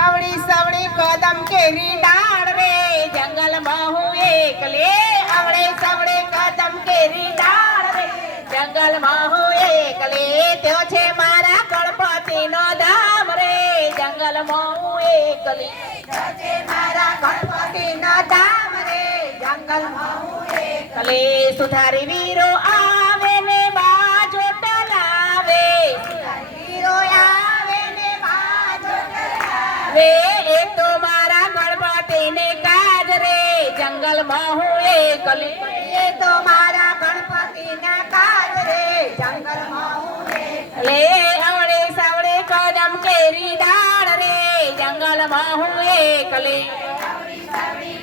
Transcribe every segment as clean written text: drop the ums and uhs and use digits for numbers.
અવળી સવળી કદમ કેરી ડાળ રે જંગલમાં હું એકલે અવળી સવળી કદમ કેરી ડાળ રે જંગલમાં હું એકલે ત્યો છે મારા ગણપતિનો ધામ રે જંગલમાં હું એકલી ત્યો છે મારા ગણપતિનો ધામ રે જંગલમાં હું એકલે સુધારી વીરો આવે ને બાજો ટલાવે સુધારી વીરો આવે ને બાજો ટલાવે એ તો મારા ગણપતિને કાજ રે જંગલમાં હું એકલી એ તો મારા ગણપતિના કાજ રે જંગલમાં હું એકલે અવળે સવળે કદમ કેરી ડાળ રે જંગલમાં હું એકલી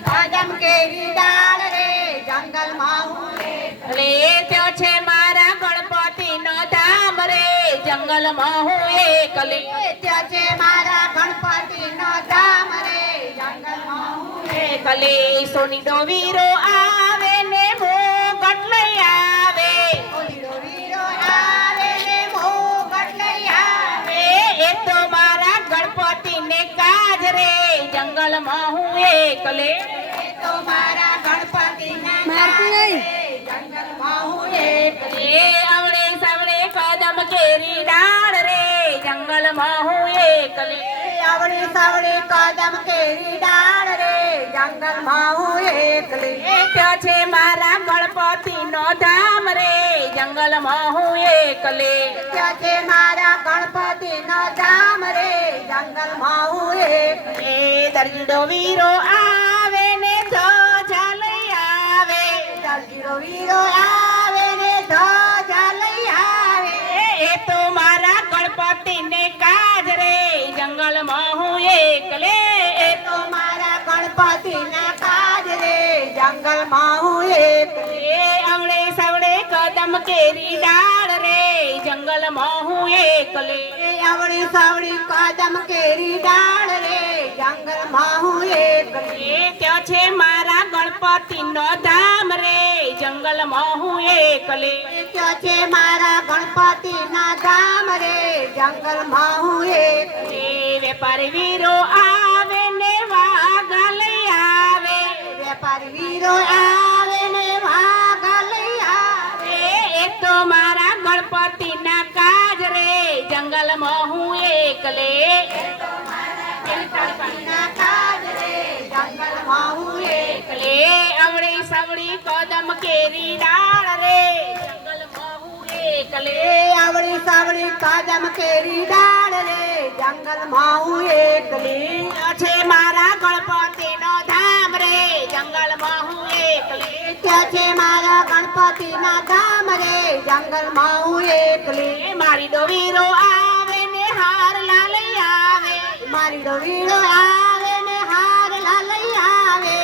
કદમ કેરી ડાળ રે જંગલમાં હું એકલે ત્યો છે મારા ગણપતિનો ધામ રે જંગલમાં હું એકલી ત્યો છે મારા ગણપતિનો ધામ રે જંગલમાં હું એકલી સોનીનો વીરો આવે ને મોગટ લઈ આવે સોનીનો વીરો આવે ને મોગટ લઈ આવે એ તો મારા ગણપતિને કાજ રે જંગલમાં હું એકલે એ તો મારા ગણપતિને મારતી નહીં જંગલમાં હું એકલે અવળે સવળે કદમ કેરી ડાળ રે જંગલમાં હું એકલે અવળી સવળી કદમ કેરી ડાળ રે જંગલમાં હું એકલી ત્યો છે મારા ગણપતિનો ધામ રે જંગલમાં હું એકલે ત્યો છે મારા ગણપતિનો ધામ રે જંગલમાં હું એકલે દરજીડો વીરો આવે ને ધજા લઈ આવે દરજીડો વીરો આવે ને ધજા લઈ આવે એ તો મારા ગણપતિને કાજ રે જંગલમાં હું એકલે એ તો મારા ગણપતિના કાજ રે જંગલમાં હું એકલે અવળે સવળે કદમ કેરી ડાળ રે જંગલમાં હું એકલે અવળી સવળી કદમ કેરી ડાળ રે જંગલમાં હું એકલે ત્યો છે મારા ગણપતિનો ધામ રે જંગલમાં હું એકલે ત્યો છે મારા ગણપતિના ધામ રે જંગલમાં હું એકલે વેપારી વીરો આવે ને વાઘા લઈ આવે વેપારી વીરો આવે ને વાઘા લઈ આવે એ તો મારા ગણપતિના કાજ રે જંગલમાં હું એકલે એ તો મારા ગણપતિના કાજ રે જંગલમાં હું એકલે અવળી સવળી કદમ કેરી ડાળ રે જંગલમાં હું એકલે અવળી સવળી કદમ કેરી ડાળ રે જંગલમાં હું એકલી છે મારા ગણપતિનો ધામ રે જંગલમાં હું એકલી ત્યાં છે મારા ગણપતિના ધામ રે જંગલમાં હું એકલી મારી ડોવીરો આવે ને હાર લાલઈ આવે મારી ડોવીરો આવે ને હાર લાલઈ આવે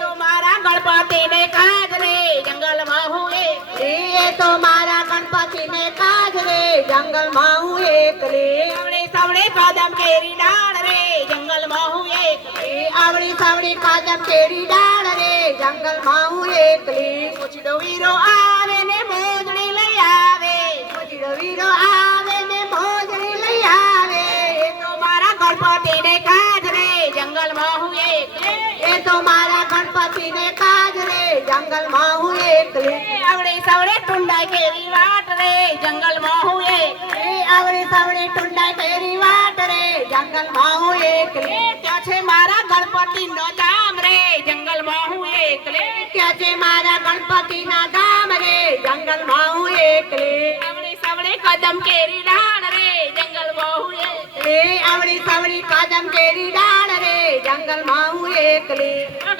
તો મારા ગણપતિને કાજ રે જંગલમાં હું એકલી એ તો મારા ગણપતિને કાજ રે જંગલમાં હું એકલી અવળી સવળી કદમ કેરી ડાળ રે જંગલમાં હું એકલી અવળી સવળી કદમ કેરી ડાળ રે જંગલમાં હું એકલી પૂછડો વીરો આવે ને મોજડી લઈ આવે પૂછડો વીરો આવે ને મોજડી લઈ આવે એ તો મારા ગણપતિને કાજ રે જંગલમાં હું એકલી એ તો મારા ગણપતિને કાજ રે જંગલમાં હું એકલી અવળી સવળી ટુંડાઈ કેરી વાટ રે જંગલમાં હું એકલી અવળી સવળી ટુંડાઈ કેરી વાટ રે જંગલમાં હું એકલી ત્યાં છે મારા ગણપતિનો ધામ રે જંગલમાં હું એકલી ત્યાં છે મારા ગણપતિના ધામ રે જંગલમાં હું એકલી અવળી સવળી કદમ કેરી ડાળ રે જંગલમાં હું એકલી અવળી સવળી કદમ કેરી ડાળ રે જંગલમાં હું એકલી